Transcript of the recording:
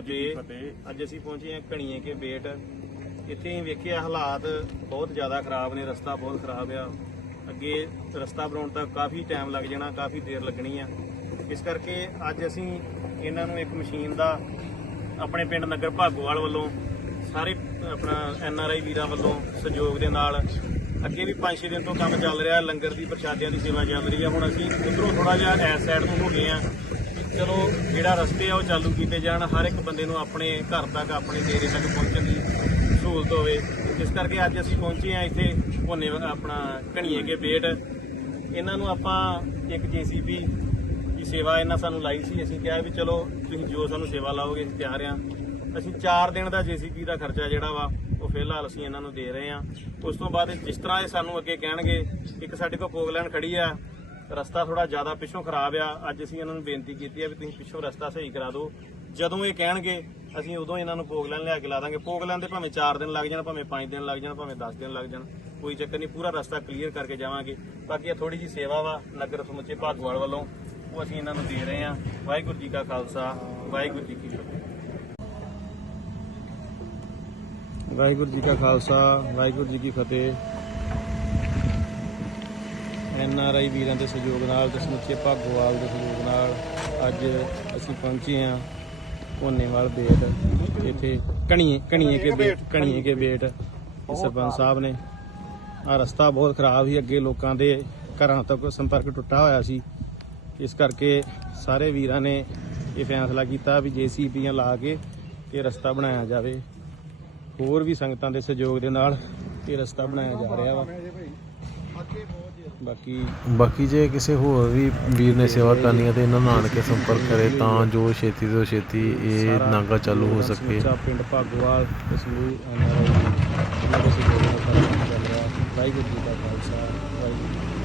ਫਤਿਹ ਅੱਜ ਅਸੀਂ ਪਹੁੰਚੇ ਹਾਂ ਕਣੀਏ ਕੇ ਬੇਟ। ਇੱਥੇ ਹੀ ਵੇਖਿਆ ਹਾਲਾਤ ਬਹੁਤ ਜ਼ਿਆਦਾ ਖਰਾਬ ਨੇ ਰਸਤਾ ਬਹੁਤ ਖਰਾਬ ਆ। ਅੱਗੇ ਰਸਤਾ ਬਣਾਉਣ ਤੱਕ ਕਾਫੀ ਟਾਈਮ ਲੱਗ ਜਾਣਾ ਕਾਫੀ ਦੇਰ ਲੱਗਣੀ ਆ। ਇਸ ਕਰਕੇ ਅੱਜ ਅਸੀਂ ਇਹਨਾਂ ਨੂੰ ਇੱਕ ਮਸ਼ੀਨ ਦਾ ਆਪਣੇ ਪਿੰਡ ਨਗਰ ਭਾਗੋਵਾਲ ਵੱਲੋਂ ਸਾਰੇ ਆਪਣਾ ਐਨ ਆਰ ਆਈ ਵੀਰਾਂ ਵੱਲੋਂ ਸਹਿਯੋਗ ਦੇ ਨਾਲ ਅੱਗੇ ਵੀ 5-6 ਦਿਨ ਤੋਂ ਕੰਮ ਚੱਲ ਰਿਹਾ ਲੰਗਰ ਦੀ ਪ੍ਰਸ਼ਾਦਿਆਂ ਦੀ ਸੇਵਾ ਚੱਲ ਰਹੀ ਆ। ਹੁਣ ਅਸੀਂ ਉਧਰੋਂ ਥੋੜਾ ਜਿਹਾ ਐਸ ਸਾਈਡ ਨੂੰ ਹੋ ਗਏ ਆ। ਚਲੋ, ਜਿਹੜਾ ਰਸਤੇ ਆ ਉਹ ਚਾਲੂ ਕੀਤੇ ਜਾਣ, ਹਰ ਇੱਕ ਬੰਦੇ ਨੂੰ ਆਪਣੇ ਘਰ ਤੱਕ, ਆਪਣੇ ਡੇਰੇ ਤੱਕ ਪਹੁੰਚਣ ਦੀ ਸਹੂਲਤ ਹੋਵੇ। ਇਸ ਕਰਕੇ ਅੱਜ ਅਸੀਂ ਪਹੁੰਚੇ ਆ ਇੱਥੇ ਭੋਨੇ ਆਪਣਾ ਘਣੀਏ ਕੇ ਬੇਟ। ਇਹਨਾਂ ਨੂੰ ਆਪਾਂ ਇੱਕ ਜੀਸੀਬੀ ਦੀ ਸੇਵਾ ਇਹਨਾਂ ਸਾਨੂੰ ਲਾਈ ਸੀ। ਅਸੀਂ ਕਿਹਾ ਵੀ ਚਲੋ, ਤੁਸੀਂ ਜੋ ਸਾਨੂੰ ਸੇਵਾ ਲਾਓਗੇ, ਅਸੀਂ ਤਿਆਰ ਆ ਅਸੀਂ 4 ਦਿਨ ਦਾ ਜੀਸੀਬੀ ਦਾ ਖਰਚਾ ਜਿਹੜਾ ਵਾ, ਉਹ ਫਿਲਹਾਲ ਅਸੀਂ ਇਹਨਾਂ ਨੂੰ ਦੇ ਰਹੇ ਆ ਉਸ ਤੋਂ ਬਾਅਦ ਜਿਸ ਤਰ੍ਹਾਂ ਇਹ ਸਾਨੂੰ ਅੱਗੇ ਕਹਿਣਗੇ, ਇੱਕ ਸਾਡੇ ਕੋਲ ਪੋਗਲੈਂਡ ਖੜੀ ਆ ਰਸਤਾ ਥੋੜਾ ਜ਼ਿਆਦਾ ਪਿੱਛੋਂ ਖਰਾਬ ਆ। ਅੱਜ ਅਸੀਂ ਇਹਨਾਂ ਨੂੰ ਬੇਨਤੀ ਕੀਤੀ ਆ ਵੀ ਤੁਸੀਂ ਪਿੱਛੋਂ ਰਸਤਾ ਸਹੀ ਕਰਾ ਦਿਓ। ਜਦੋਂ ਇਹ ਕਹਿਣਗੇ, ਅਸੀਂ ਉਦੋਂ ਇਹਨਾਂ ਨੂੰ ਪੋਗਲੈਂਡ ਲਿਆ ਕੇ ਲਾ ਦਾਂਗੇ। ਪੋਗਲੈਂਡ ਦੇ ਭਾਵੇਂ 4 ਦਿਨ ਲੱਗ ਜਾਣ, ਭਾਵੇਂ 5 ਦਿਨ ਲੱਗ ਜਾਣ, ਭਾਵੇਂ 10 ਦਿਨ ਲੱਗ ਜਾਣ। ਕੋਈ ਚੱਕਰ ਨਹੀਂ, ਪੂਰਾ ਰਸਤਾ ਕਲੀਅਰ ਕਰਕੇ ਜਾਵਾਂਗੇ। ਬਾਕੀ ਇਹ ਥੋੜੀ ਜੀ ਸੇਵਾ ਵਾ ਨਗਰ ਸਮੁੱਚੇ ਭਾਗਵਾਲ ਵੱਲੋਂ। ਉਹ ਅਸੀਂ ਇਹਨਾਂ ਨੂੰ ਦੇ ਰਹੇ ਹਾਂ। ਵਾਹਿਗੁਰੂ ਜੀ ਕਾ ਖਾਲਸਾ, ਵਾਹਿਗੁਰੂ ਜੀ ਕੀ ਫਤਿਹ। ਵਾਹਿਗੁਰੂ ਜੀ ਕਾ ਖਾਲਸਾ, ਵਾਹਿਗੁਰੂ ਜੀ ਕੀ ਫਤਿਹ। ਐਨ ਆਰ ਆਈ ਵੀਰਾਂ ਦੇ ਸਹਿਯੋਗ ਨਾਲ ਤੇ ਸਮੁੱਚੇ ਭਾਗੋਵਾਲ ਦੇ ਸਹਿਯੋਗ ਨਾਲ ਅੱਜ ਅਸੀਂ ਪਹੁੰਚੇ ਹਾਂ ਹੋਨੇਵਾਲ ਬੇਟ। ਇੱਥੇ ਕਣੀਏ ਕਣੀਏ ਕੇ ਬੇਟ, ਕਣੀਏ ਕੇ ਬੇਟ ਸਰਪੰਚ ਸਾਹਿਬ ਨੇ। ਆ ਰਸਤਾ ਬਹੁਤ ਖਰਾਬ ਸੀ, ਅੱਗੇ ਲੋਕਾਂ ਦੇ ਘਰਾਂ ਤੱਕ ਸੰਪਰਕ ਟੁੱਟਾ ਹੋਇਆ ਸੀ। ਇਸ ਕਰਕੇ ਸਾਰੇ ਵੀਰਾਂ ਨੇ ਇਹ ਫੈਸਲਾ ਕੀਤਾ ਵੀ ਜੀਸੀਪੀਆਂ ਲਾ ਕੇ ਇਹ ਰਸਤਾ ਬਣਾਇਆ ਜਾਵੇ। ਹੋਰ ਵੀ ਸੰਗਤਾਂ ਦੇ ਸਹਿਯੋਗ ਦੇ ਨਾਲ ਇਹ ਰਸਤਾ ਬਣਾਇਆ ਜਾ ਰਿਹਾ ਵਾ। ਬਾਕੀ ਬਾਕੀ ਜੇ ਕਿਸੇ ਹੋਰ ਵੀ ਵੀਰ ਨੇ ਸੇਵਾ ਕਰਨੀ ਹੈ ਤੇ ਇਹਨਾਂ ਨਾਲ ਆਣ ਕੇ ਸੰਪਰਕ ਕਰੇ ਤਾਂ ਜੋ ਛੇਤੀ ਤੋਂ ਛੇਤੀ ਇਹ ਨਾਗਾ ਚਾਲੂ ਹੋ ਸਕੇ। ਪਿੰਡ ਭਾਗੋਵਾਲ ਤਸਵੀਰ ਅਨਰਾਈ ਇਹਨਾਂ ਦੇ ਸਹਿਯੋਗ ਨਾਲ ਚੱਲ ਰਿਹਾ ਵਾਹਿਗੁਰੂ ਜੀ ਕਾ ਖਾਲਸਾ ਵਾਹਿਗੁਰੂ ਜੀ ਕੀ ਫਤਿਹ।